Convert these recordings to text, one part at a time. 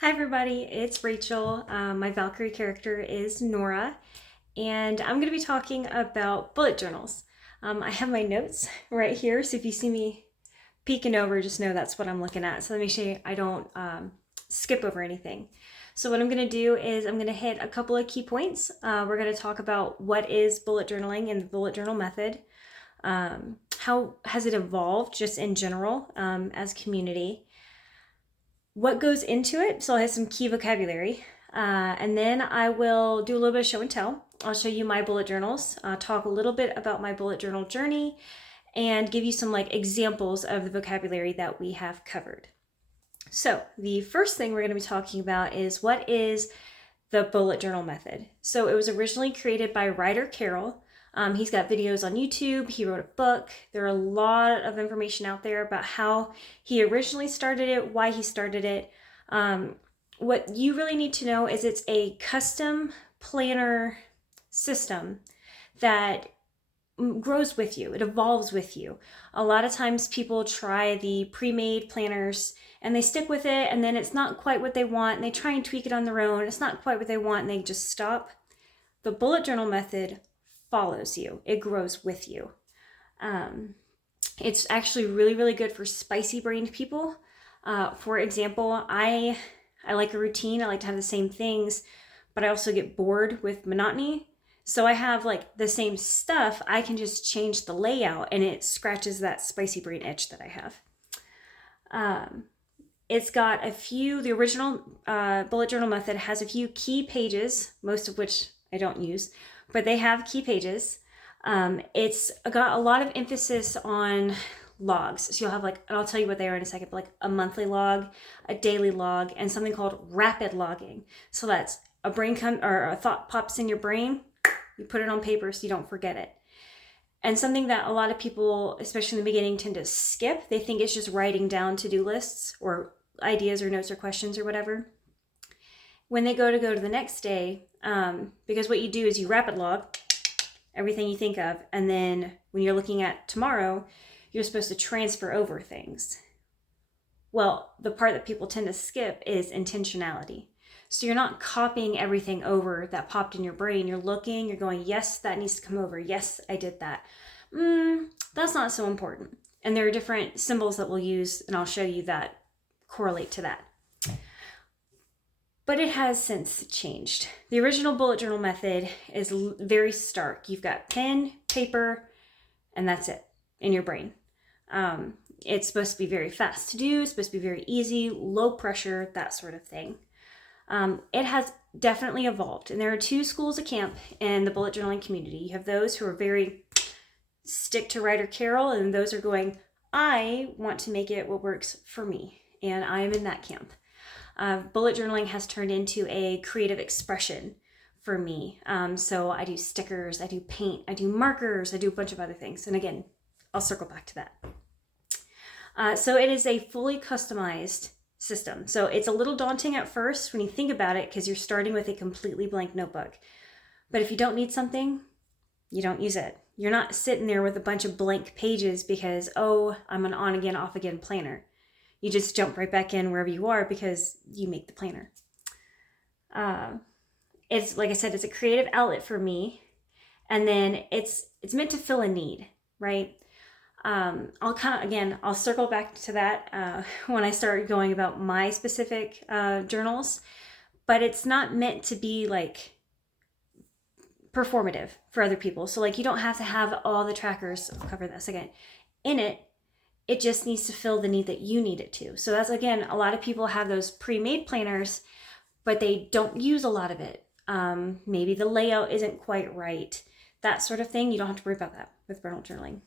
Hi everybody, it's Rachel. My Valkyrie character is Nora, and I'm going to be talking about bullet journals. I have my notes right here, so if you see me peeking over, just know that's what I'm looking at. So let me make sure I don't skip over anything. So what I'm going to do is I'm going to hit a couple of key points. We're going to talk about what is bullet journaling and the bullet journal method. How has it evolved just in general as a community? What goes into it. So I have some key vocabulary. And then I will do a little bit of show and tell. I'll show you my bullet journals, talk a little bit about my bullet journal journey, and give you some examples of the vocabulary that we have covered. So the first thing we're going to be talking about is what is the bullet journal method. So it was originally created by writer Carroll. He's got videos on YouTube. He wrote a book. There are a lot of information out there about how he originally started it, why he started it. What you really need to know is it's a custom planner system that grows with you. It evolves with you. A lot of times people try the pre-made planners and they stick with it, and then it's not quite what they want, and they try and tweak it on their own. It's not quite what they want, and they just stop. The bullet journal method follows you. It grows with you. It's actually really, really good for spicy-brained people. For example, I like a routine. I like to have the same things, but I also get bored with monotony. So I have the same stuff. I can just change the layout, and it scratches that spicy brain itch that I have. It's got a few, the original bullet journal method has a few key pages, most of which I don't use, but they have key pages. It's got a lot of emphasis on logs. So you'll have and I'll tell you what they are in a second, but a monthly log, a daily log, and something called rapid logging. So that's a thought pops in your brain, you put it on paper so you don't forget it. And something that a lot of people, especially in the beginning, tend to skip. They think it's just writing down to-do lists or ideas or notes or questions or whatever. When they go to the next day, because what you do is you rapid log everything you think of, and then when you're looking at tomorrow, you're supposed to transfer over things. Well, the part that people tend to skip is intentionality. So you're not copying everything over that popped in your brain. You're looking, you're going, yes, that needs to come over. Yes, I did that. That's not so important. And there are different symbols that we'll use, and I'll show you that correlate to that. But it has since changed. The original bullet journal method is very stark. You've got pen, paper, and that's it in your brain. It's supposed to be very fast to do. It's supposed to be very easy, low pressure, that sort of thing. It has definitely evolved. And there are two schools of camp in the bullet journaling community. You have those who are very stick to writer Carroll, and those are going, I want to make it what works for me. And I am in that camp. Bullet journaling has turned into a creative expression for me. So I do stickers, I do paint, I do markers, I do a bunch of other things. And again, I'll circle back to that. So it is a fully customized system. So it's a little daunting at first when you think about it, because you're starting with a completely blank notebook. But if you don't need something, you don't use it. You're not sitting there with a bunch of blank pages because, oh, I'm an on again, off again planner. You just jump right back in wherever you are because you make the planner. It's, like I said, it's a creative outlet for me. And then it's meant to fill a need, right? I'll circle back to that when I start going about my specific journals, but it's not meant to be performative for other people. So you don't have to have all the trackers. I'll cover this again. In it just needs to fill the need that you need it to. So that's, again, a lot of people have those pre-made planners, but they don't use a lot of it. Maybe the layout isn't quite right. That sort of thing. You don't have to worry about that with bullet journaling.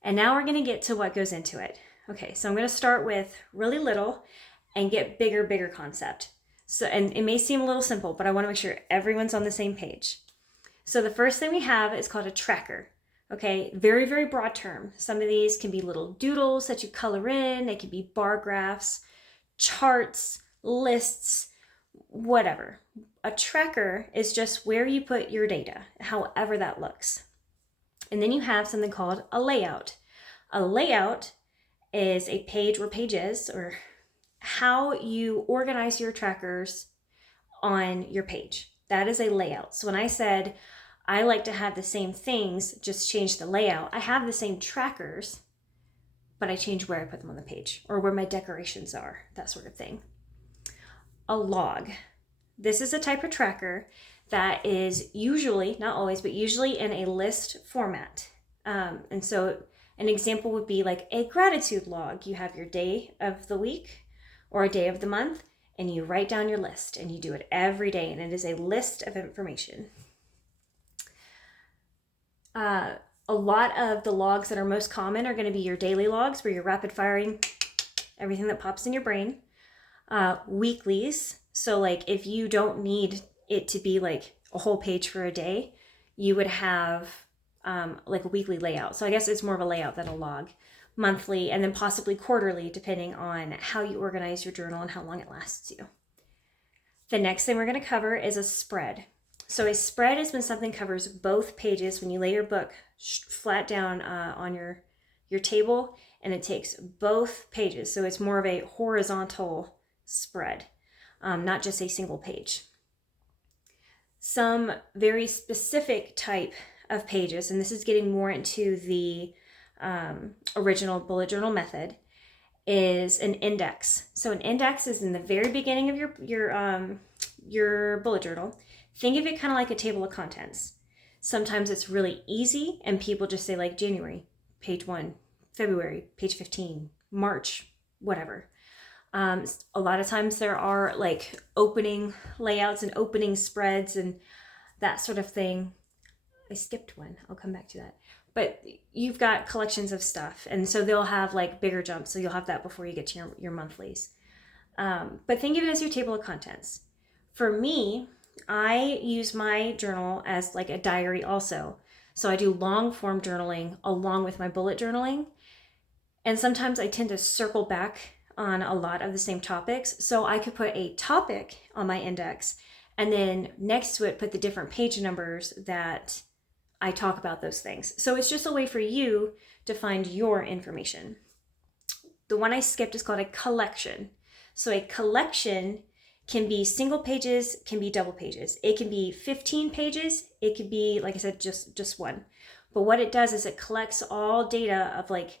And now we're going to get to what goes into it. Okay, so I'm going to start with really little and get bigger concept. So, and it may seem a little simple, but I want to make sure everyone's on the same page. So the first thing we have is called a tracker. Okay, very, very broad term. Some of these can be little doodles that you color in. They can be bar graphs, charts, lists, whatever. A tracker is just where you put your data, however that looks. And then you have something called a layout. A layout is a page or pages, or how you organize your trackers on your page. That is a layout. So when I said I like to have the same things, just change the layout, I have the same trackers, but I change where I put them on the page or where my decorations are, that sort of thing. A log. This is a type of tracker that is usually, not always, but usually in a list format. And so an example would be like a gratitude log. You have your day of the week or a day of the month, and you write down your list, and you do it every day, and it is a list of information. A lot of the logs that are most common are going to be your daily logs, where you're rapid firing everything that pops in your brain. Weeklies. So like if you don't need it to be like a whole page for a day, you would have like a weekly layout. So I guess it's more of a layout than a log. Monthly, and then possibly quarterly, depending on how you organize your journal and how long it lasts you. The next thing we're going to cover is a spread. So a spread is when something covers both pages, when you lay your book flat down on your table, and it takes both pages. So it's more of a horizontal spread, not just a single page. Some very specific type of pages, and this is getting more into the original bullet journal method, is an index. So an index is in the very beginning of your bullet journal. Think of it kind of like a table of contents. Sometimes it's really easy and people just say like January, page 1, February, page 15, March, whatever. A lot of times there are like opening layouts and opening spreads and that sort of thing. I skipped one. I'll come back to that. But you've got collections of stuff, and so they'll have like bigger jumps, so you'll have that before you get to your monthlies. But think of it as your table of contents. For me, I use my journal as like a diary also. So I do long form journaling along with my bullet journaling. And sometimes I tend to circle back on a lot of the same topics. So I could put a topic on my index and then next to it put the different page numbers that I talk about those things. So it's just a way for you to find your information. The one I skipped is called a collection. So a collection can be single pages, can be double pages. It can be 15 pages. It could be, like I said, just one. But what it does is it collects all data of like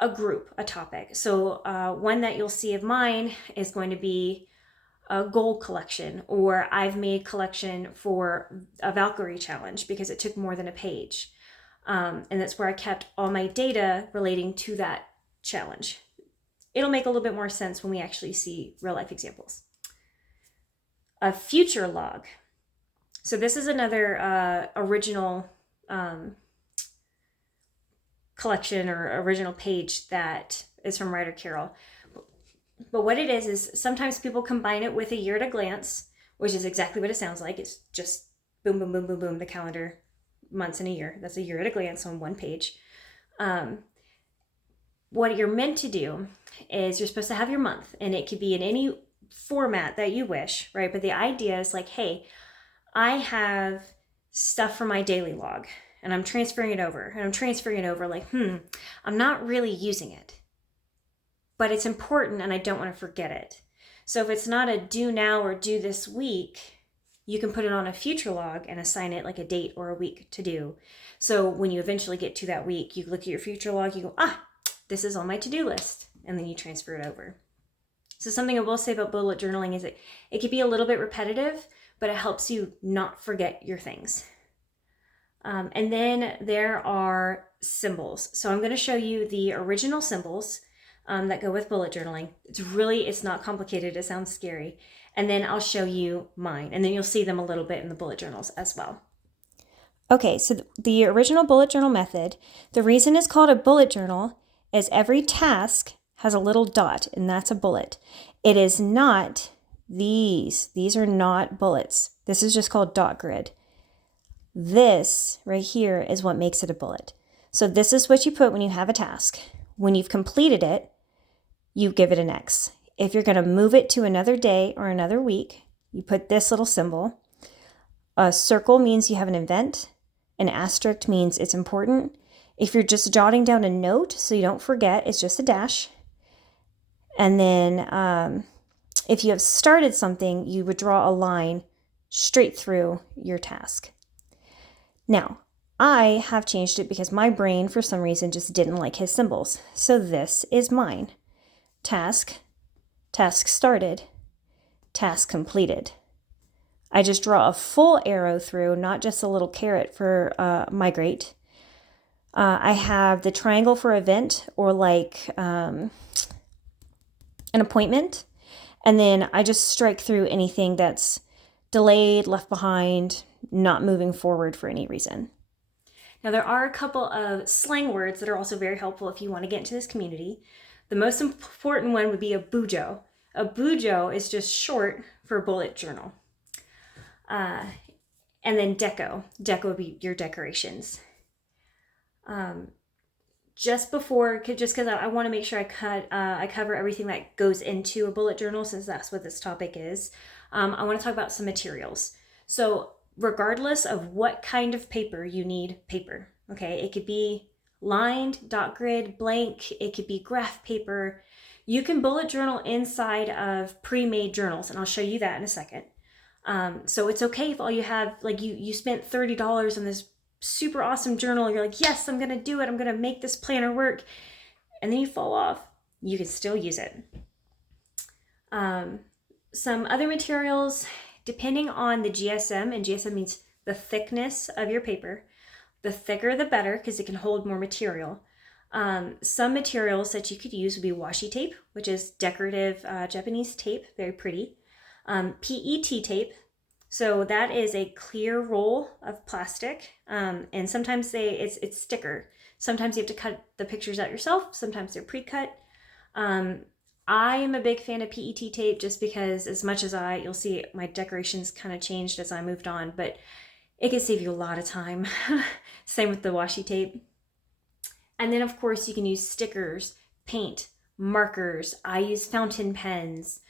a group, a topic. So one that you'll see of mine is going to be a goal collection, or I've made collection for a Valkyrie challenge because it took more than a page. And that's where I kept all my data relating to that challenge. It'll make a little bit more sense when we actually see real life examples. A future log. So this is another original collection or original page that is from Ryder Carroll. But what it is sometimes people combine it with a year at a glance, which is exactly what it sounds like. It's just boom, boom, boom, boom, boom, the calendar, months in a year. That's a year at a glance on one page. What you're meant to do is you're supposed to have your month, and it could be in any format that you wish, right? But the idea is like, hey, I have stuff for my daily log, and I'm transferring it over. And I'm transferring it over like, I'm not really using it, but it's important and I don't want to forget it. So if it's not a do now or do this week, you can put it on a future log and assign it like a date or a week to do. So when you eventually get to that week, you look at your future log, you go, this is on my to-do list, and then you transfer it over. So something I will say about bullet journaling is it can be a little bit repetitive, but it helps you not forget your things. And then there are symbols. So I'm going to show you the original symbols that go with bullet journaling. It's not complicated. It sounds scary. And then I'll show you mine. And then you'll see them a little bit in the bullet journals as well. Okay, so the original bullet journal method, the reason it's called a bullet journal is every task has a little dot, and that's a bullet. It is not these. These are not bullets. This is just called dot grid. This right here is what makes it a bullet. So this is what you put when you have a task. When you've completed it, you give it an X. If you're going to move it to another day or another week, you put this little symbol. A circle means you have an event. An asterisk means it's important. If you're just jotting down a note so you don't forget, it's just a dash. And then if you have started something, you would draw a line straight through your task. Now, I have changed it because my brain, for some reason, just didn't like his symbols. So this is mine. Task, task started, task completed. I just draw a full arrow through, not just a little caret for migrate. I have the triangle for event, or like an appointment. And then I just strike through anything that's delayed, left behind, not moving forward for any reason. Now, there are a couple of slang words that are also very helpful if you want to get into this community. The most important one would be a bujo. A bujo is just short for bullet journal. And then deco. Deco would be your decorations. Just because I want to make sure I cover everything that goes into a bullet journal, since that's what this topic is, I want to talk about some materials. So regardless of what kind of paper you need paper, okay? It could be lined, dot grid, blank, it could be graph paper. You can bullet journal inside of pre-made journals, and I'll show you that in a second. So it's okay if all you have, like you spent $30 on this super awesome journal, you're like, yes, I'm gonna do it, I'm gonna make this planner work, and then you fall off. You can still use it. Some other materials, depending on the GSM, and GSM means the thickness of your paper. The thicker the better, because it can hold more material. Some materials that you could use would be washi tape, which is decorative Japanese tape, very pretty. PET tape, so that is a clear roll of plastic, and sometimes it's sticker. Sometimes you have to cut the pictures out yourself, sometimes they're pre-cut. I am a big fan of PET tape just because, as much as you'll see my decorations kind of changed as I moved on, but it can save you a lot of time. Same with the washi tape. And then of course you can use stickers, paint, markers. I use fountain pens,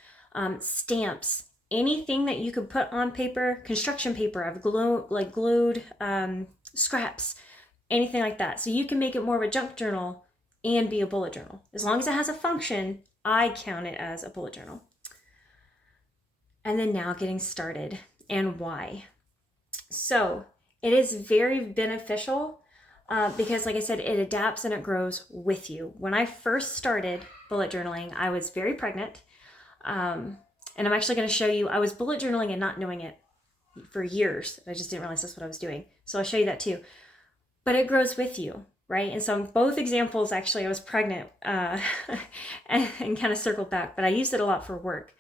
stamps, anything that you could put on paper, construction paper. I've glued scraps, anything like that. So you can make it more of a junk journal and be a bullet journal. As long as it has a function, I count it as a bullet journal. And then now getting started and why. So it is very beneficial because, like I said, it adapts and it grows with you. When I first started bullet journaling, I was very pregnant. And I'm actually going to show you, I was bullet journaling and not knowing it for years. I just didn't realize that's what I was doing. So I'll show you that too. But it grows with you, right? And so in both examples, actually, I was pregnant and kind of circled back, but I used it a lot for work.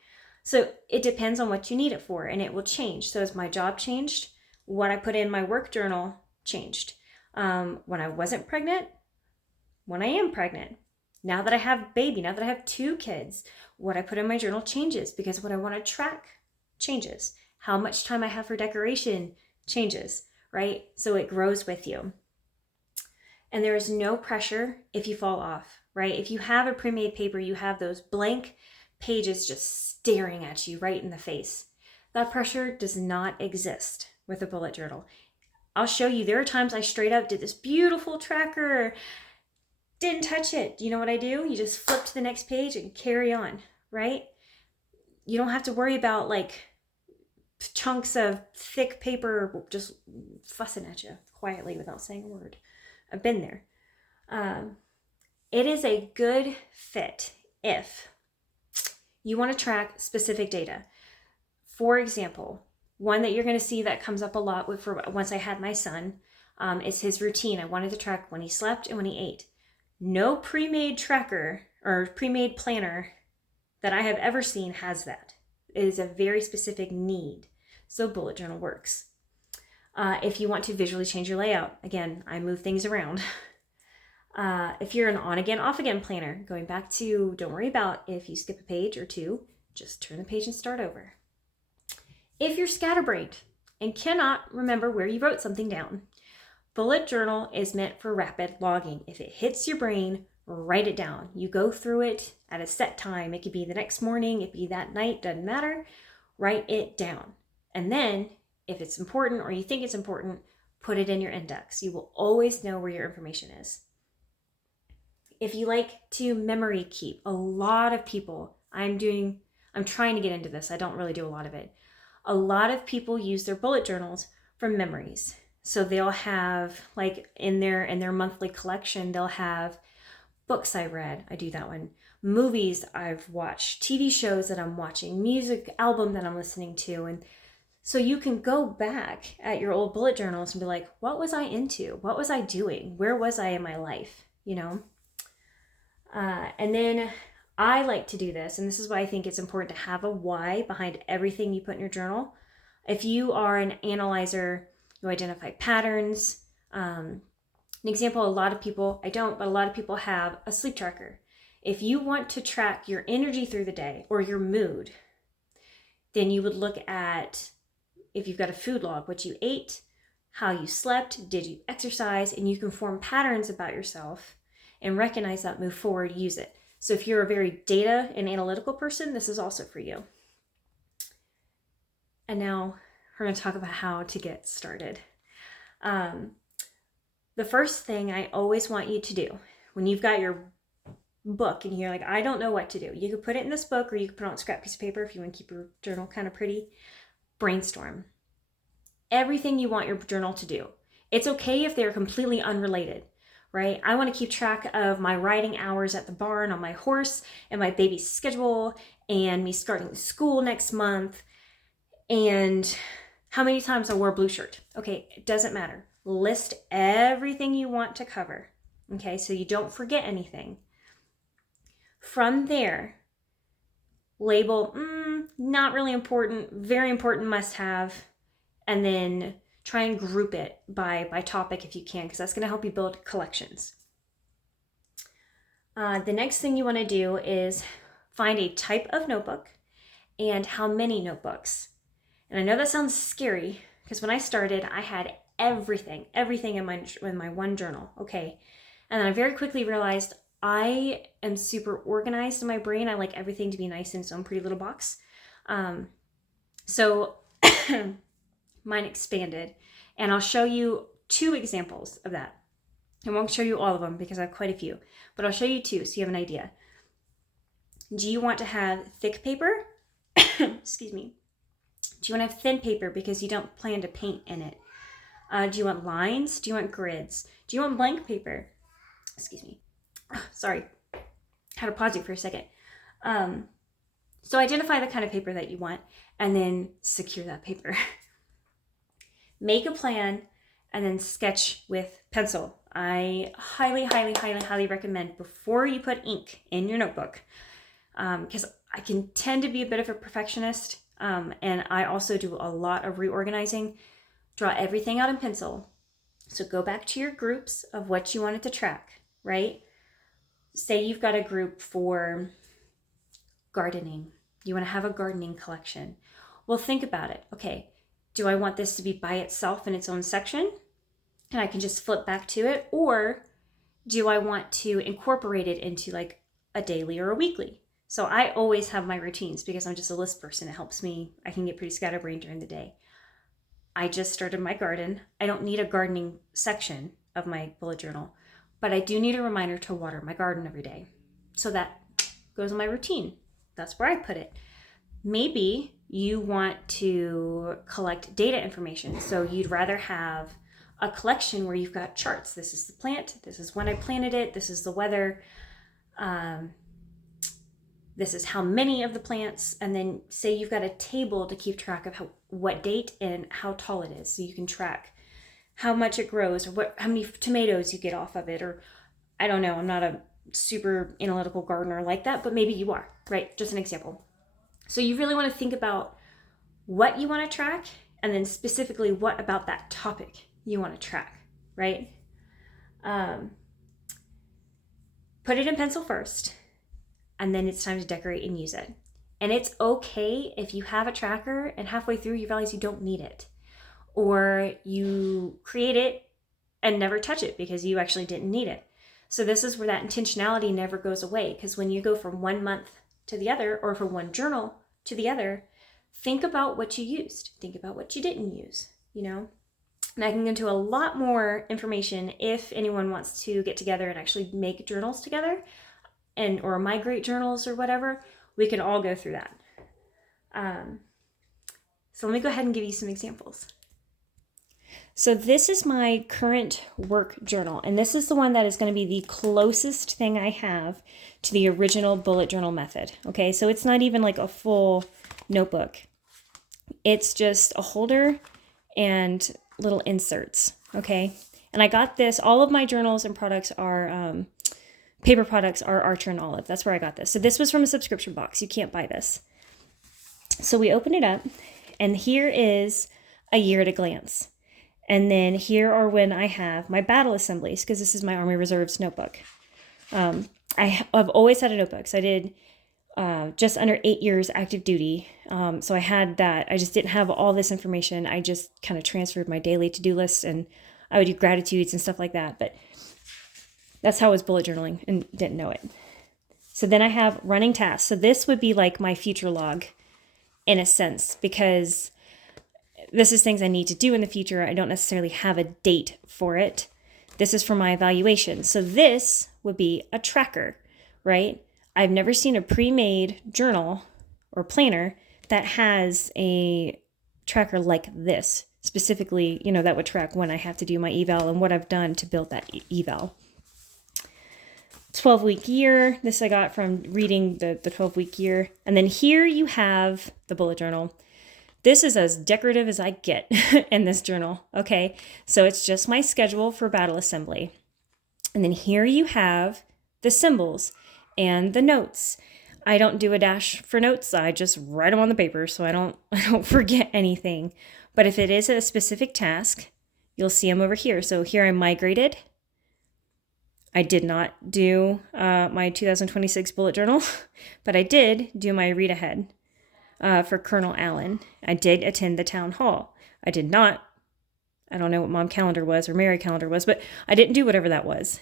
So it depends on what you need it for, and it will change. So as my job changed, what I put in my work journal changed. When I wasn't pregnant, when I am pregnant, now that I have baby, now that I have 2 kids, what I put in my journal changes because what I want to track changes. How much time I have for decoration changes, right? So it grows with you. And there is no pressure if you fall off, right? If you have a pre-made paper, you have those blank pages just staring at you right in the face. That pressure does not exist with a bullet journal. I'll show you, there are times I straight up did this beautiful tracker, didn't touch it. You know what I do? You just flip to the next page and carry on, right? You don't have to worry about like chunks of thick paper just fussing at you quietly without saying a word. I've been there. It is a good fit if you want to track specific data. For example, one that you're going to see that comes up a lot once I had my son is his routine. I wanted to track when he slept and when he ate. No pre-made tracker or pre-made planner that I have ever seen has that. It is a very specific need. So bullet journal works. If you want to visually change your layout, again, I move things around. If you're an on-again, off-again planner, going back to, don't worry about if you skip a page or 2, just turn the page and start over. If you're scatterbrained and cannot remember where you wrote something down, bullet journal is meant for rapid logging. If it hits your brain, write it down. You go through it at a set time. It could be the next morning, it could be that night, doesn't matter. Write it down. And then if it's important or you think it's important, put it in your index. You will always know where your information is. If you like to memory keep, a lot of people, I'm trying to get into this. I don't really do a lot of it. A lot of people use their bullet journals for memories. So they'll have, like, in their monthly collection, they'll have books I read. I do that one. Movies I've watched, TV shows that I'm watching, music album that I'm listening to. And so you can go back at your old bullet journals and be like, what was I into? What was I doing? Where was I in my life? You know? And then I like to do this, and this is why I think it's important to have a why behind everything you put in your journal. If you are an analyzer, you identify patterns. An example, a lot of people, I don't, but a lot of people have a sleep tracker. If you want to track your energy through the day or your mood, then you would look at, if you've got a food log, what you ate, how you slept, did you exercise, and you can form patterns about yourself and recognize that, move forward, use it. So if you're a very data and analytical person, this is also for you. And now we're going to talk about how to get started. The first thing I always want you to do when you've got your book and you're like, I don't know what to do. You could put it in this book, or you could put it on a scrap piece of paper if you want to keep your journal kind of pretty. Brainstorm everything you want your journal to do. It's okay if they're completely unrelated, right? I want to keep track of my riding hours at the barn on my horse, and my baby's schedule, and me starting school next month, and how many times I wore a blue shirt. Okay, it doesn't matter. List everything you want to cover, okay, so you don't forget anything. From there, label, not really important, very important, must have, and then try and group it by topic if you can, because that's going to help you build collections. The next thing you want to do is find a type of notebook and how many notebooks. And I know that sounds scary, because when I started, I had everything in my one journal, okay? And then I very quickly realized I am super organized in my brain. I like everything to be nice in its own pretty little box. So mine expanded, and I'll show you 2 examples of that. I won't show you all of them because I have quite a few, but I'll show you 2 so you have an idea. Do you want to have thick paper? Excuse me. Do you want to have thin paper because you don't plan to paint in it? Do you want lines? Do you want grids? Do you want blank paper? Excuse me. Sorry. Had to pause it for a second. So identify the kind of paper that you want, and then secure that paper. Make a plan, and then sketch with pencil. I highly recommend, before you put ink in your notebook, because I can tend to be a bit of a perfectionist, and I also do a lot of reorganizing. Draw everything out in pencil. So go back to your groups of what you wanted to track, right? Say you've got a group for gardening. You want to have a gardening collection. Well, think about it. Okay, do I want this to be by itself in its own section, and I can just flip back to it? Or do I want to incorporate it into like a daily or a weekly? So I always have my routines because I'm just a list person. It helps me. I can get pretty scatterbrained during the day. I just started my garden. I don't need a gardening section of my bullet journal, but I do need a reminder to water my garden every day. So that goes in my routine. That's where I put it. Maybe you want to collect data information. So you'd rather have a collection where you've got charts. This is the plant. This is when I planted it. This is the weather. This is how many of the plants. And then say you've got a table to keep track of what date and how tall it is. So you can track how much it grows, or how many tomatoes you get off of it. Or I don't know, I'm not a super analytical gardener like that, but maybe you are, right? Just an example. So you really want to think about what you want to track, and then specifically what about that topic you want to track, right? Put it in pencil first, and then it's time to decorate and use it. And it's okay if you have a tracker and halfway through you realize you don't need it, or you create it and never touch it because you actually didn't need it. So this is where that intentionality never goes away, because when you go from one month to the other, or from one journal to the other, think about what you used. Think about what you didn't use, you know? And I can go into a lot more information if anyone wants to get together and actually make journals together and or migrate journals or whatever. We can all go through that. So let me go ahead and give you some examples. So this is my current work journal, and this is the one that is going to be the closest thing I have to the original bullet journal method. Okay, so it's not even like a full notebook. It's just a holder and little inserts. Okay, and I got this. All of my journals and products are paper products are Archer and Olive. That's where I got this. So this was from a subscription box. You can't buy this. So we open it up, and here is a year at a glance. And then here are when I have my battle assemblies, because this is my Army Reserves notebook. I've always had a notebook. So I did just under 8 years active duty. So I had that. I just didn't have all this information. I just kind of transferred my daily to-do lists, and I would do gratitudes and stuff like that. But that's how I was bullet journaling and didn't know it. So then I have running tasks. So this would be like my future log in a sense, because this is things I need to do in the future. I don't necessarily have a date for it. This is for my evaluation. So this would be a tracker, right? I've never seen a pre-made journal or planner that has a tracker like this. Specifically, that would track when I have to do my eval and what I've done to build that eval. 12-week year. This I got from reading the 12-week year. And then here you have the bullet journal. This is as decorative as I get in this journal. Okay, so it's just my schedule for battle assembly. And then here you have the symbols and the notes. I don't do a dash for notes. I just write them on the paper so I don't forget anything. But if it is a specific task, you'll see them over here. So here I migrated. I did not do my 2026 bullet journal, but I did do my read ahead for Colonel Allen. I did attend the town hall. I did not, I don't know what mom calendar was or Mary calendar was, but I didn't do whatever that was.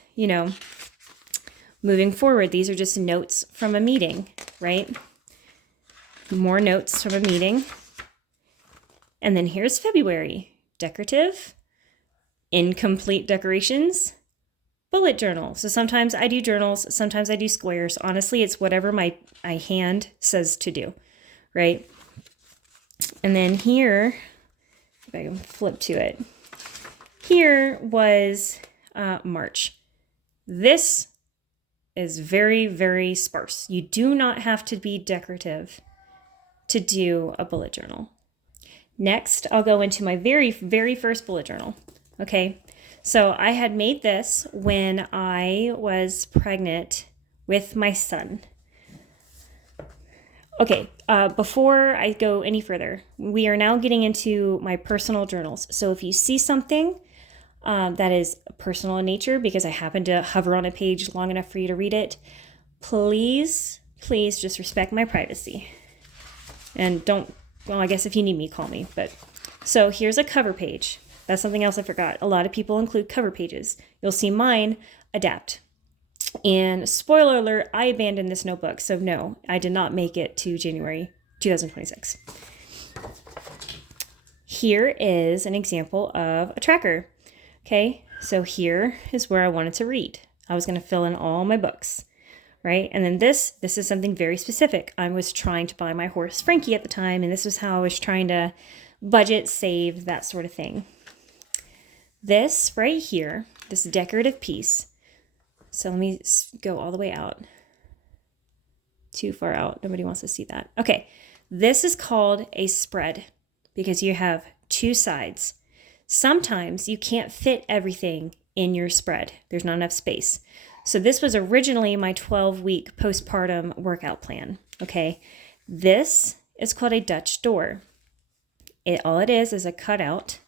Moving forward, these are just notes from a meeting, right? More notes from a meeting. And then here's February. Decorative, incomplete decorations, bullet journal. So sometimes I do journals, sometimes I do squares. Honestly, it's whatever my hand says to do, right? And then here, if I can flip to it, here was March. This is very, very sparse. You do not have to be decorative to do a bullet journal. Next, I'll go into my very, very first bullet journal. Okay, so I had made this when I was pregnant with my son. Okay, before I go any further, we are now getting into my personal journals. So if you see something that is personal in nature, because I happen to hover on a page long enough for you to read it, please just respect my privacy. And I guess if you need me, call me. But so here's a cover page. That's something else I forgot. A lot of people include cover pages. You'll see mine adapt. And spoiler alert, I abandoned this notebook. So no, I did not make it to January 2026. Here is an example of a tracker. Okay, so here is where I wanted to read. I was going to fill in all my books, right? And then this is something very specific. I was trying to buy my horse Frankie at the time, and this was how I was trying to budget, save, that sort of thing. This right here, this decorative piece. So let me go all the way out. Too far out. Nobody wants to see that. Okay, this is called a spread because you have two sides. Sometimes you can't fit everything in your spread. There's not enough space. So this was originally my 12-week postpartum workout plan. Okay, this is called a Dutch door. All it is a cutout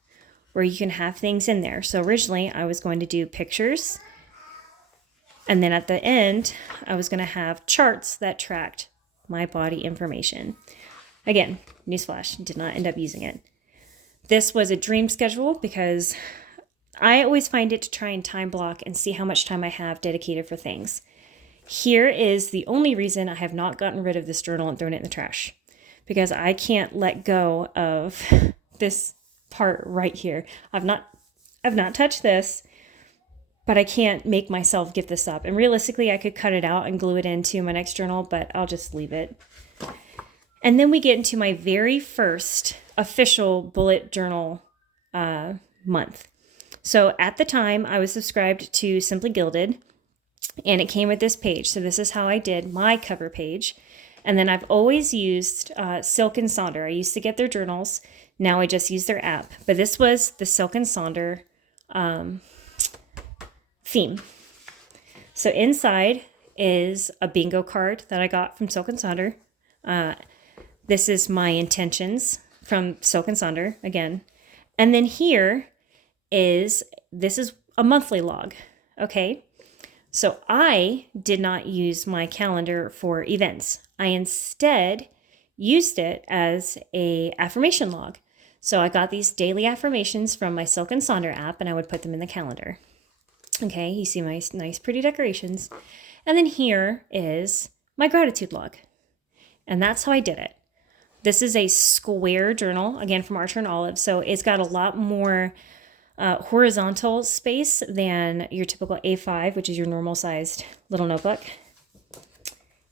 where you can have things in there. So originally I was going to do pictures, and then at the end I was going to have charts that tracked my body information. Again, newsflash, did not end up using it. This was a dream schedule because I always find it to try and time block and see how much time I have dedicated for things. Here is the only reason I have not gotten rid of this journal and thrown it in the trash, because I can't let go of this part right here. I've not I've not touched this, but I can't make myself give this up. And realistically, I could cut it out and glue it into my next journal, but I'll just leave it. And then we get into my very first official bullet journal month. So at the time, I was subscribed to Simply Gilded, and it came with this page. So this is how I did my cover page. And then I've always used Silk and Sonder. I used to get their journals. Now I just use their app. But this was the Silk and Sonder theme. So inside is a bingo card that I got from Silk and Sonder. This is my intentions from Silk and Sonder again. And then this is a monthly log. Okay. So I did not use my calendar for events. I instead used it as a affirmation log. So I got these daily affirmations from my Silk and Sonder app, and I would put them in the calendar. Okay, you see my nice pretty decorations. And then here is my gratitude log. And that's how I did it. This is a square journal, again from Archer and Olive. So it's got a lot more horizontal space than your typical A5, which is your normal sized little notebook.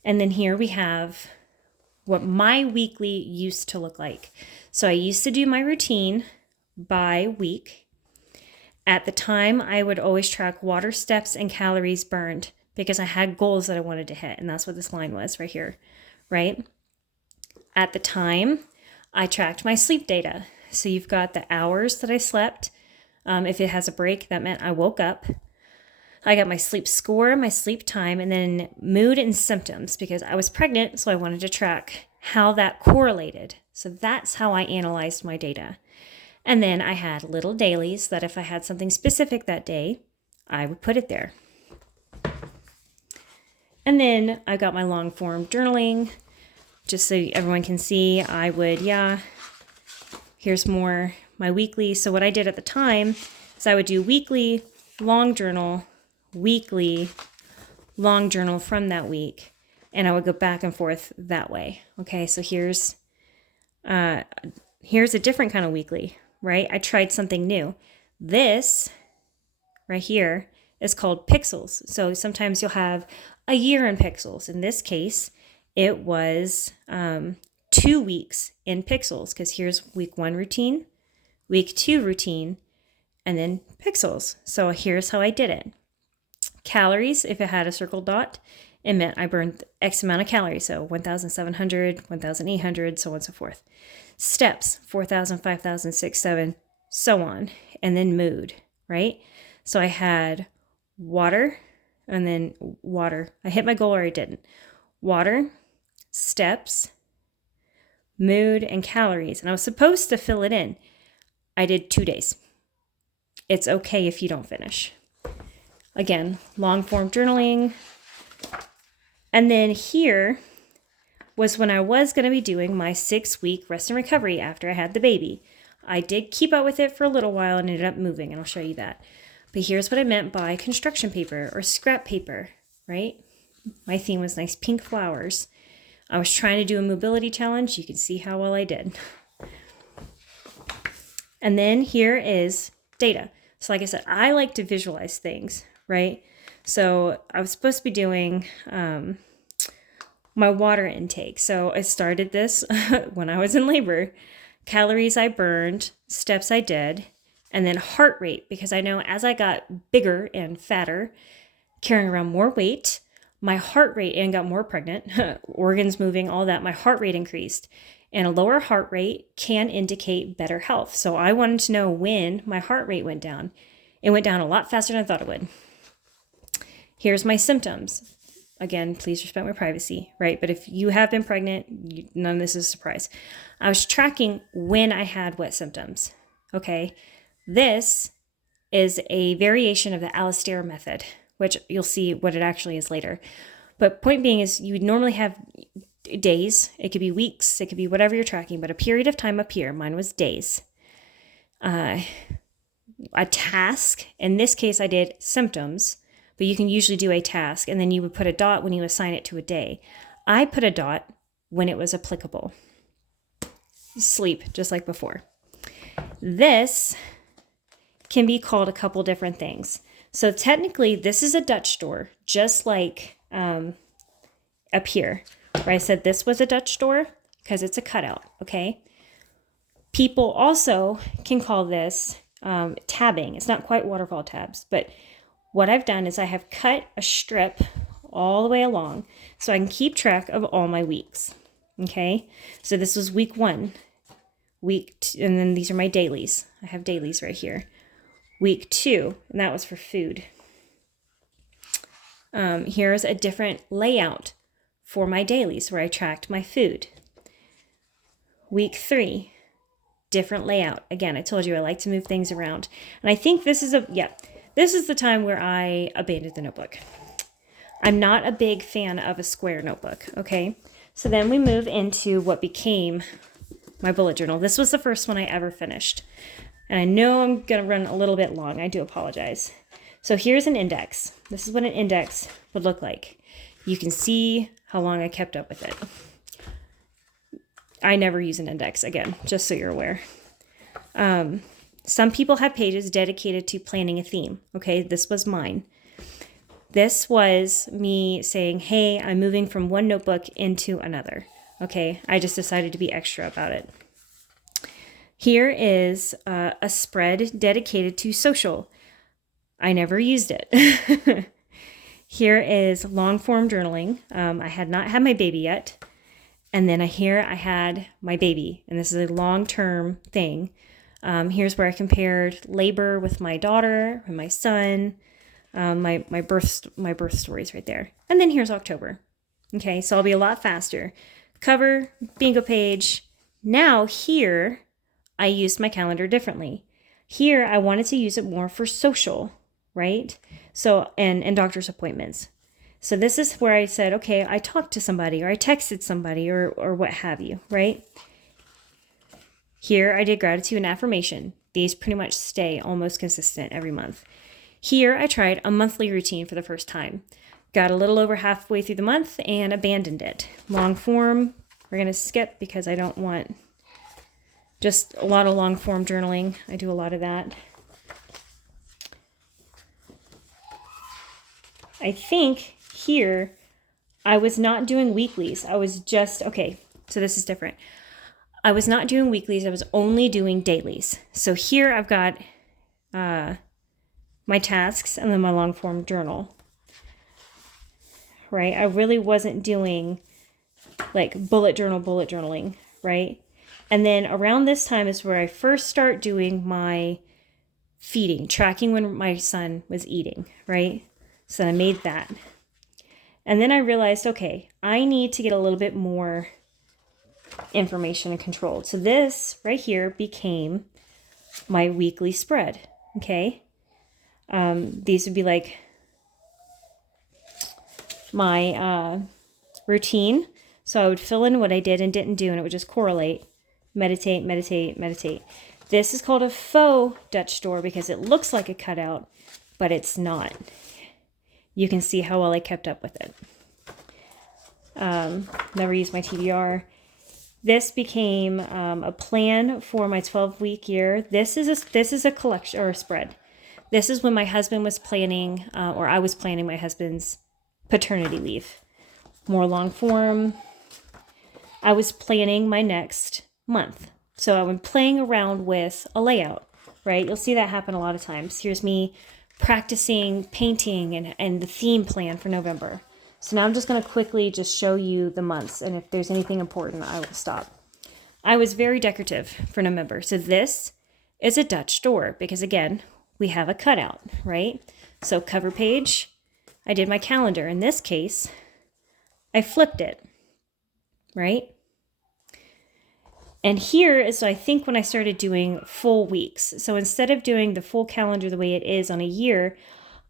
And then here we have what my weekly used to look like. So I used to do my routine by week. At the time, I would always track water, steps, and calories burned because I had goals that I wanted to hit. And that's what this line was right here, right? At the time, I tracked my sleep data. So you've got the hours that I slept. If it has a break, that meant I woke up. I got my sleep score, my sleep time, and then mood and symptoms because I was pregnant, so I wanted to track how that correlated. So that's how I analyzed my data. And then I had little dailies that if I had something specific that day, I would put it there. And then I got my long form journaling, just so everyone can see. I would, here's more my weekly. So what I did at the time is I would do weekly, long journal, weekly, long journal from that week, and I would go back and forth that way. Okay, so here's a different kind of weekly, right? I tried something new. This right here is called pixels. So sometimes you'll have a year in pixels. In this case, it was 2 weeks in pixels because here's week 1 routine, week 2 routine, and then pixels. So here's how I did it. Calories, if it had a circle dot, it meant I burned X amount of calories. So 1,700, 1,800, so on and so forth. Steps, 4,000, 5,000, 6, 7, so on. And then mood, right? So I had water and then water. I hit my goal or I didn't. Water, steps, mood, and calories. And I was supposed to fill it in. I did 2 days. It's okay if you don't finish. Again, long form journaling. And then here was when I was going to be doing my 6-week rest and recovery after I had the baby. I did keep up with it for a little while and ended up moving, and I'll show you that. But here's what I meant by construction paper or scrap paper, right? My theme was nice pink flowers. I was trying to do a mobility challenge. You can see how well I did. And then here is data. So like I said, I like to visualize things, right? So I was supposed to be doing my water intake. So I started this when I was in labor. Calories I burned, steps I did, and then heart rate, because I know as I got bigger and fatter, carrying around more weight, my heart rate, and got more pregnant, organs moving, all that, my heart rate increased. And a lower heart rate can indicate better health. So I wanted to know when my heart rate went down. It went down a lot faster than I thought it would. Here's my symptoms. Again, please respect my privacy, right? But if you have been pregnant, none of this is a surprise. I was tracking when I had what symptoms, okay? This is a variation of the Alistair method, which you'll see what it actually is later. But point being is you would normally have days, it could be weeks, it could be whatever you're tracking, but a period of time up here, mine was days. A task, in this case I did symptoms, but you can usually do a task, and then you would put a dot when you assign it to a day. I put a dot when it was applicable. Sleep, just like before. This can be called a couple different things. So technically, this is a Dutch door, just like up here, where I said this was a Dutch door because it's a cutout, okay? People also can call this tabbing. It's not quite waterfall tabs, but what I've done is I have cut a strip all the way along so I can keep track of all my weeks, okay? So this was week 1, and then these are my dailies. I have dailies right here. Week 2, and that was for food. Here's a different layout for my dailies where I tracked my food. Week 3, different layout. Again, I told you I like to move things around. And I think this is the time where I abandoned the notebook. I'm not a big fan of a square notebook, okay? So then we move into what became my bullet journal. This was the first one I ever finished. And I know I'm going to run a little bit long. I do apologize. So here's an index. This is what an index would look like. You can see how long I kept up with it. I never use an index, again, just so you're aware. Some people have pages dedicated to planning a theme. Okay, this was mine. This was me saying, hey, I'm moving from one notebook into another. Okay, I just decided to be extra about it. Here is a spread dedicated to social. I never used it. Here is long form journaling. I had not had my baby yet. And then here I had my baby, and this is a long-term thing. Here's where I compared labor with my daughter and my son, my birth stories right there. And then here's October. Okay, so I'll be a lot faster. Cover, bingo page. Now here, I used my calendar differently. Here, I wanted to use it more for social, right? So, and doctor's appointments. So this is where I said, okay, I talked to somebody or I texted somebody or what have you, right? Here I did gratitude and affirmation. These pretty much stay almost consistent every month. Here I tried a monthly routine for the first time. Got a little over halfway through the month and abandoned it. Long form, we're going to skip because I don't want just a lot of long form journaling. I do a lot of that. I think here, I was not doing weeklies. I was just, okay, so this is different. I was not doing weeklies. I was only doing dailies. So here I've got my tasks and then my long form journal, right? I really wasn't doing like bullet journaling, right? And then around this time is where I first start doing my feeding, tracking when my son was eating, right? So I made that. And then I realized, okay, I need to get a little bit more information controlled. So this right here became my weekly spread, okay? These would be like my routine. So I would fill in what I did and didn't do, and it would just correlate. Meditate, meditate, meditate. This is called a faux Dutch door because it looks like a cutout, but it's not. You can see how well I kept up with it. Never used my TBR. This became a plan for my 12-week year. This is a collection or a spread. This is when my husband was planning, or I was planning my husband's paternity leave. More long form. I was planning my next month. So I've been playing around with a layout, right? You'll see that happen a lot of times. Here's me practicing painting and the theme plan for November. So now I'm just going to quickly just show you the months, and if there's anything important, I will stop. I was very decorative for November. So this is a Dutch door because, again, we have a cutout, right? So cover page, I did my calendar. In this case, I flipped it, right? And here is, I think, when I started doing full weeks. So instead of doing the full calendar the way it is on a year,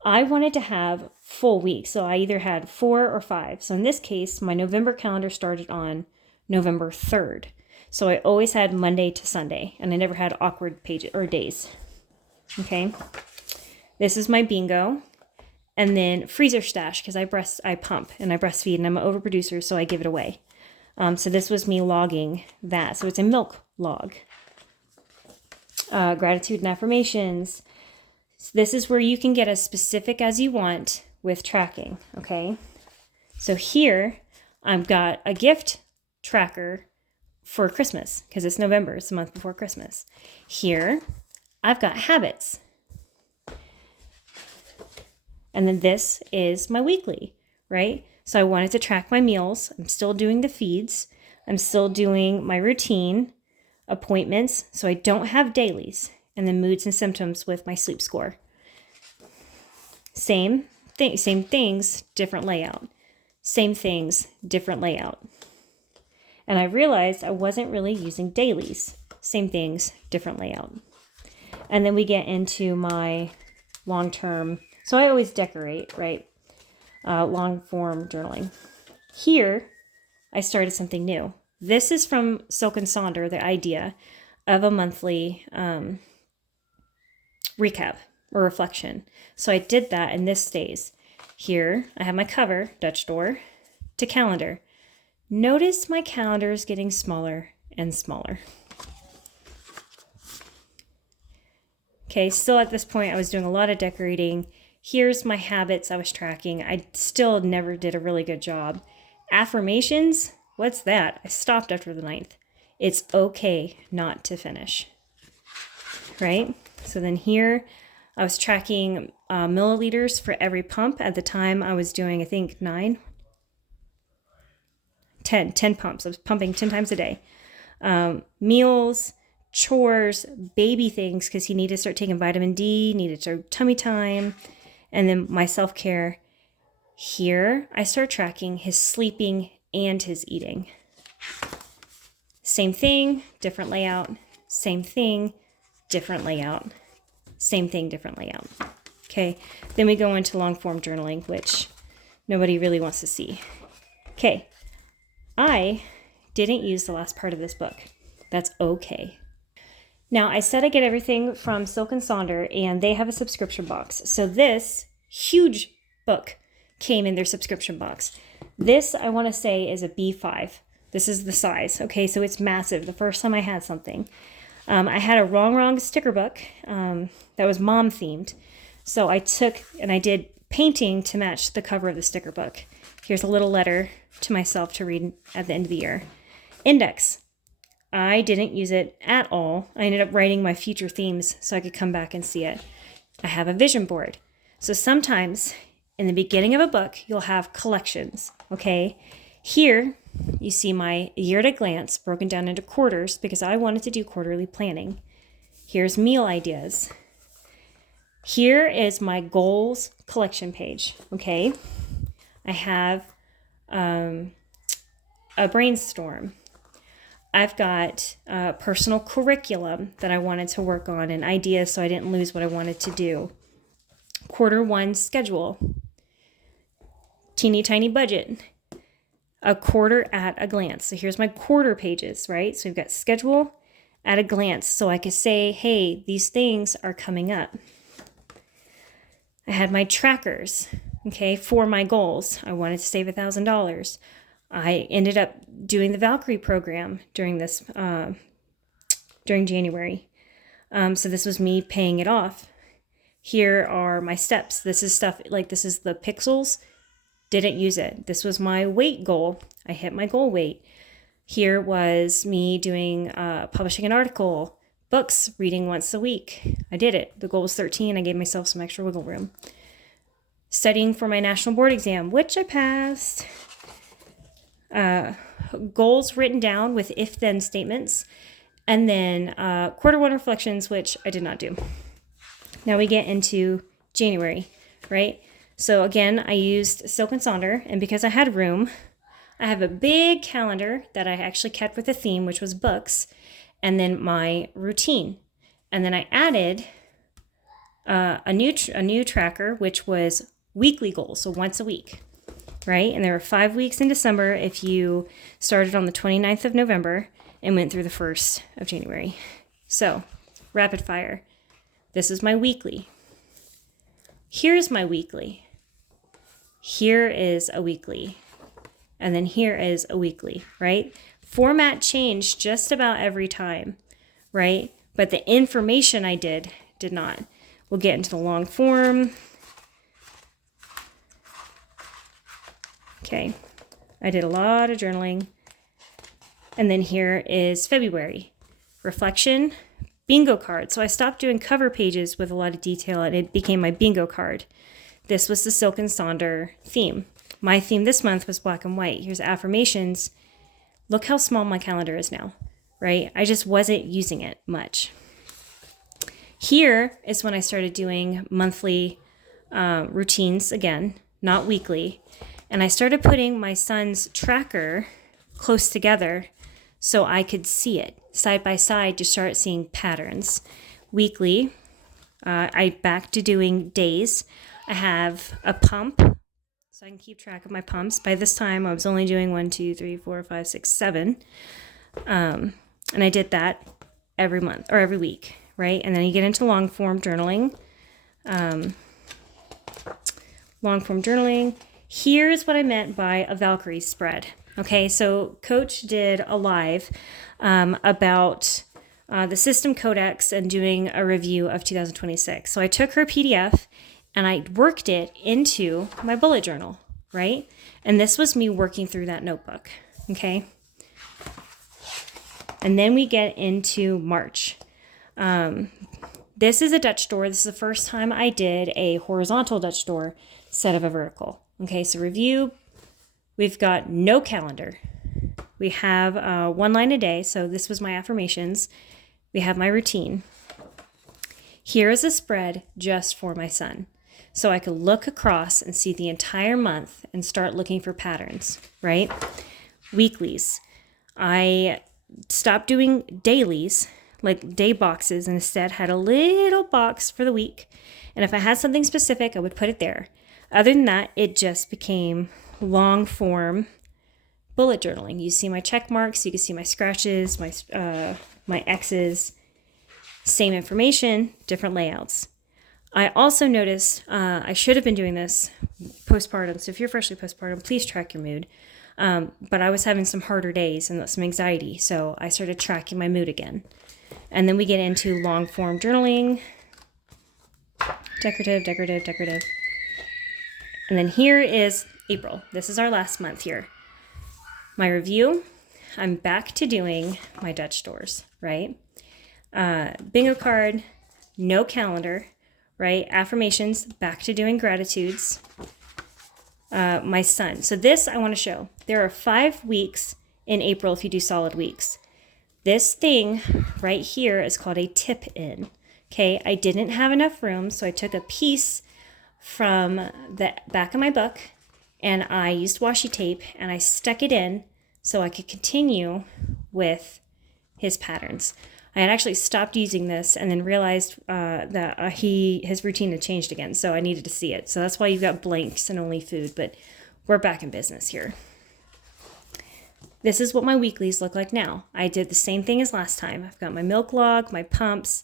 I wanted to have full weeks. So I either had 4 or 5. So in this case, my November calendar started on November 3rd. So I always had Monday to Sunday, and I never had awkward pages or days. Okay. This is my bingo. And then freezer stash, because I pump and I breastfeed and I'm an overproducer, so I give it away. So this was me logging that. So it's a milk log. Gratitude and affirmations. So this is where you can get as specific as you want with tracking, okay? So here I've got a gift tracker for Christmas because it's November, it's the month before Christmas. Here I've got habits. And then this is my weekly, right? So I wanted to track my meals. I'm still doing the feeds. I'm still doing my routine, appointments, so I don't have dailies, and then moods and symptoms with my sleep score. Same things, different layout. Same things, different layout. And I realized I wasn't really using dailies. Same things, different layout. And then we get into my long-term, so I always decorate, right? Long form journaling. Here, I started something new. This is from Silk and Sonder, the idea of a monthly recap or reflection. So I did that, and this stays. Here, I have my cover, Dutch door, to calendar. Notice my calendar is getting smaller and smaller. Okay, still at this point, I was doing a lot of decorating. Here's my habits I was tracking. I still never did a really good job. Affirmations, what's that? I stopped after the 9th. It's okay not to finish, right? So then here, I was tracking milliliters for every pump. At the time, I was doing, I think, 10 pumps. I was pumping 10 times a day. Meals, chores, baby things, because he needed to start taking vitamin D, needed to start tummy time, and then my self-care. Here, I start tracking his sleeping and his eating. Same thing, different layout. Same thing, different layout. Same thing, different layout. Okay, then we go into long form journaling, which nobody really wants to see. Okay, I didn't use the last part of this book. That's okay. Now, I said I get everything from Silk and Sonder, and they have a subscription box. So this huge book came in their subscription box. This, I want to say, is a B5. This is the size. Okay, so it's massive. The first time I had something. I had a wrong sticker book that was mom themed. So I took and I did painting to match the cover of the sticker book. Here's a little letter to myself to read at the end of the year. Index. I didn't use it at all. I ended up writing my future themes so I could come back and see it. I have a vision board. So sometimes in the beginning of a book, you'll have collections, okay? Here, you see my year at a glance broken down into quarters because I wanted to do quarterly planning. Here's meal ideas. Here is my goals collection page, okay? I have a brainstorm. I've got a personal curriculum that I wanted to work on and ideas so I didn't lose what I wanted to do. Quarter 1 schedule. Teeny tiny budget. A quarter at a glance. So here's my quarter pages, right? So we've got schedule at a glance. So I could say, hey, these things are coming up. I had my trackers, okay, for my goals. I wanted to save $1,000. I ended up doing the Valkyrie program during this, during January. So this was me paying it off. Here are my steps. This is stuff, like this is the pixels. Didn't use it. This was my weight goal. I hit my goal weight. Here was me doing, publishing an article, books, reading once a week. I did it. The goal was 13. I gave myself some extra wiggle room. Studying for my national board exam, which I passed. Goals written down with if-then statements. And then quarter 1 reflections, which I did not do. Now we get into January, right? So again, I used Silk and Sonder, and because I had room, I have a big calendar that I actually kept with a theme, which was books, and then my routine. And then I added a new tracker, which was weekly goals, so once a week, right? And there were 5 weeks in December if you started on the 29th of November and went through the 1st of January. So, rapid fire. This is my weekly. Here's my weekly. Here is a weekly. And then here is a weekly, right? Format changed just about every time, right? But the information I did not. We'll get into the long form. Okay, I did a lot of journaling. And then here is February. Reflection, bingo card. So I stopped doing cover pages with a lot of detail and it became my bingo card. This was the Silk and Sonder theme. My theme this month was black and white. Here's affirmations. Look how small my calendar is now, right? I just wasn't using it much. Here is when I started doing monthly routines again, not weekly. And I started putting my son's tracker close together so I could see it side by side to start seeing patterns. Weekly, I back to doing days. I have a pump, so I can keep track of my pumps. By this time, I was only doing 1, 2, 3, 4, 5, 6, 7. And I did that every month or every week, right? And then you get into long form journaling. Long form journaling. Here's what I meant by a Valkyrie spread. Okay, so Coach did a live about the system codex and doing a review of 2026. So I took her PDF and I worked it into my bullet journal, right? And this was me working through that notebook, okay? And then we get into March. This is a Dutch door. This is the first time I did a horizontal Dutch door instead of a vertical. Okay, so review. We've got no calendar. We have 1 line a day. So this was my affirmations. We have my routine. Here is a spread just for my son. So I could look across and see the entire month and start looking for patterns, right? Weeklies. I stopped doing dailies, like day boxes, and instead had a little box for the week. And if I had something specific, I would put it there. Other than that, it just became long form bullet journaling. You see my check marks, you can see my scratches, my X's, same information, different layouts. I also noticed I should have been doing this postpartum. So if you're freshly postpartum, please track your mood. But I was having some harder days and some anxiety. So I started tracking my mood again. And then we get into long form journaling, decorative, decorative, decorative. And then here is April. This is our last month here. My review, I'm back to doing my Dutch doors, right? Bingo card, no calendar, right? Affirmations, back to doing gratitudes. My son. So this I want to show. There are 5 weeks in April if you do solid weeks. This thing right here is called a tip in. Okay, I didn't have enough room, so I took a piece from the back of my book and I used washi tape and I stuck it in so I could continue with his patterns. I had actually stopped using this and then realized that his routine had changed again, so I needed to see it. So that's why you've got blanks and only food, but we're back in business here. This is what my weeklies look like now. I did the same thing as last time. I've got my milk log, my pumps.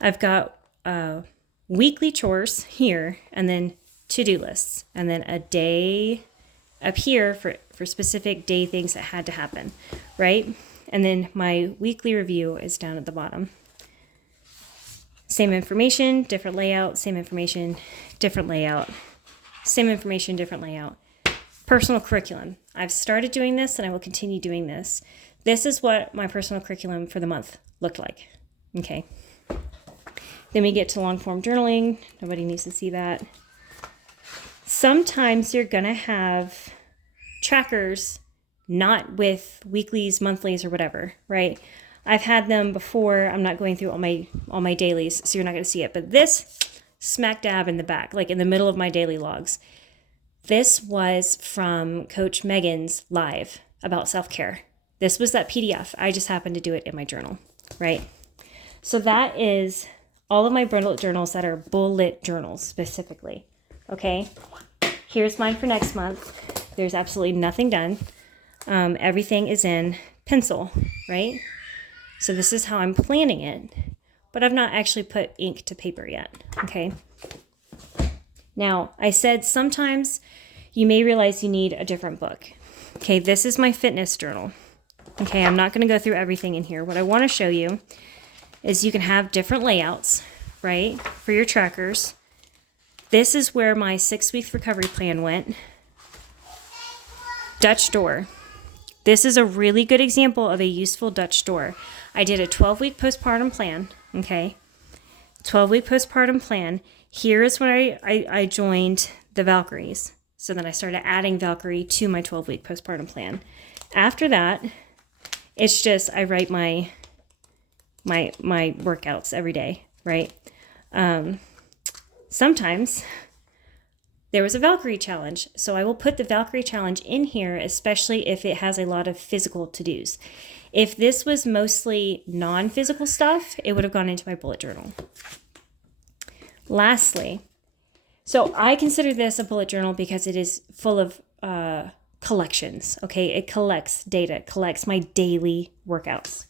I've got weekly chores here, and then to-do lists, and then a day up here for specific day things that had to happen, right? And then my weekly review is down at the bottom. Same information, different layout, same information, different layout, same information, different layout. Personal curriculum. I've started doing this and I will continue doing this. This is what my personal curriculum for the month looked like. Okay. Then we get to long form journaling. Nobody needs to see that. Sometimes you're going to have trackers not with weeklies, monthlies, or whatever, right? I've had them before. I'm not going through all my dailies, so you're not going to see it. But this, smack dab in the back, like in the middle of my daily logs. This was from Coach Megan's live about self-care. This was that PDF. I just happened to do it in my journal, right? So that is all of my bullet journals that are bullet journals specifically, okay? Here's mine for next month. There's absolutely nothing done. Everything is in pencil, right? So this is how I'm planning it, but I've not actually put ink to paper yet, okay? Now, I said sometimes you may realize you need a different book. Okay, this is my fitness journal. Okay, I'm not going to go through everything in here. What I want to show you is you can have different layouts, right, for your trackers. This is where my 6-week recovery plan went. Dutch door. This is a really good example of a useful Dutch door. I did a 12-week postpartum plan, okay? 12-week postpartum plan. Here is when I joined the Valkyries. So then I started adding Valkyrie to my 12-week postpartum plan. After that, it's just I write my workouts every day, right? Sometimes there was a Valkyrie challenge, so I will put the Valkyrie challenge in here, especially if it has a lot of physical to-dos. If this was mostly non-physical stuff, it would have gone into my bullet journal. Lastly, so I consider this a bullet journal because it is full of collections, okay? It collects data, it collects my daily workouts.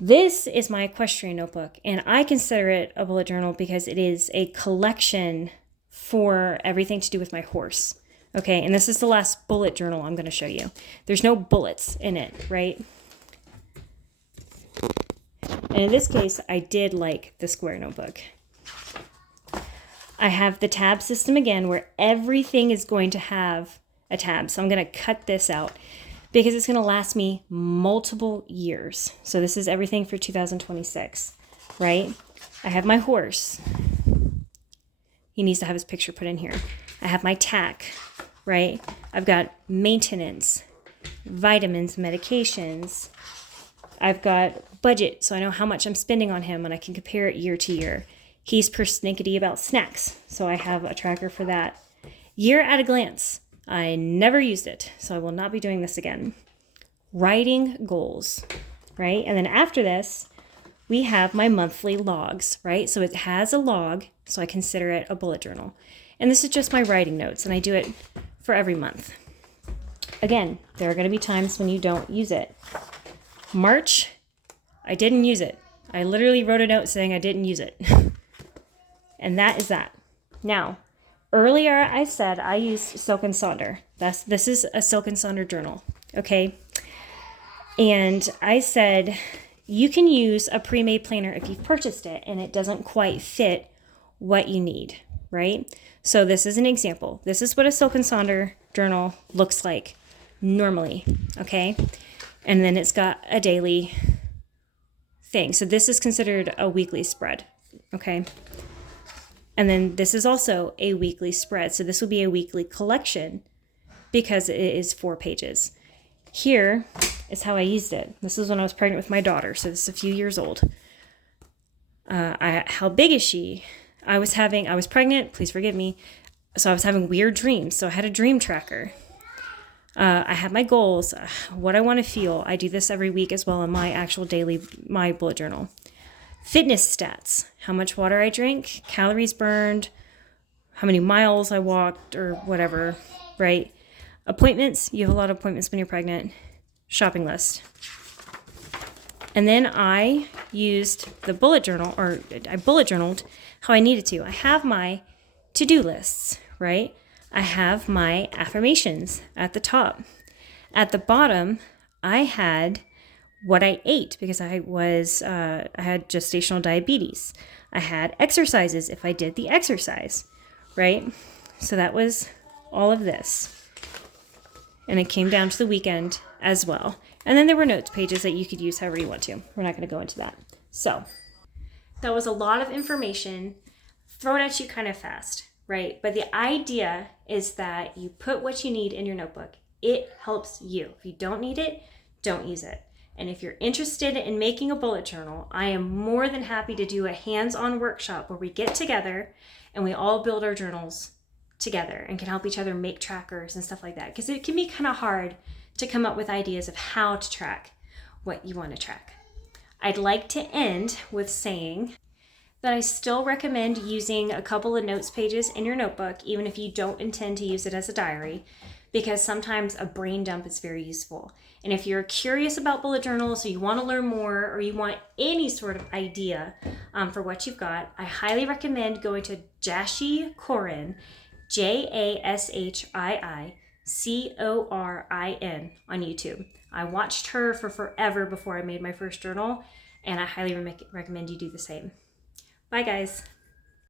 This is my equestrian notebook, and I consider it a bullet journal because it is a collection for everything to do with my horse, okay? And this is the last bullet journal I'm going to show you. There's no bullets in it, right? And in this case, I did like the square notebook. I have the tab system again where everything is going to have a tab. So I'm going to cut this out because it's going to last me multiple years. So this is everything for 2026, right? I have my horse. He needs to have his picture put in here. I have my tack, right? I've got maintenance, vitamins, medications. I've got budget, so I know how much I'm spending on him and I can compare it year to year. He's persnickety about snacks, so I have a tracker for that. Year at a glance. I never used it, so I will not be doing this again. Writing goals, right? And then after this, we have my monthly logs, right? So it has a log, so I consider it a bullet journal. And this is just my writing notes, and I do it for every month. Again, there are going to be times when you don't use it. March, I didn't use it. I literally wrote a note saying I didn't use it. And that is that. Now, earlier I said I used Silk and Sonder. This is a Silk and Sonder journal, okay? And I said you can use a pre-made planner if you've purchased it and it doesn't quite fit what you need, right? So this is an example. This is what a Silk and Sonder journal looks like normally, okay? And then it's got a daily thing. So this is considered a weekly spread, okay? And then this is also a weekly spread. So this will be a weekly collection because it is 4 pages. Here is how I used it. This is when I was pregnant with my daughter. So this is a few years old. How big is she? I was pregnant, please forgive me. So I was having weird dreams. So I had a dream tracker. I have my goals, what I want to feel. I do this every week as well in my actual my bullet journal. Fitness stats, how much water I drink, calories burned, how many miles I walked or whatever, right? Appointments, you have a lot of appointments when you're pregnant. Shopping list. And then I used the bullet journal, or I bullet journaled how I needed to. I have my to-do lists, right? I have my affirmations at the top. At the bottom, I had what I ate because I had gestational diabetes. I had exercises if I did the exercise, right? So that was all of this. And it came down to the weekend as well. And then there were notes pages that you could use however you want to. We're not going to go into that. So that was a lot of information thrown at you kind of fast, right? But the idea is that you put what you need in your notebook. It helps you. If you don't need it, don't use it. And if you're interested in making a bullet journal, I am more than happy to do a hands-on workshop where we get together and we all build our journals together and can help each other make trackers and stuff like that. Because it can be kind of hard to come up with ideas of how to track what you want to track. I'd like to end with saying that I still recommend using a couple of notes pages in your notebook, even if you don't intend to use it as a diary, because sometimes a brain dump is very useful. And if you're curious about bullet journals, or you want to learn more, or you want any sort of idea for what you've got, I highly recommend going to Jashi Corin, JASHII on YouTube. I watched her for forever before I made my first journal, and I highly recommend you do the same. Bye, guys.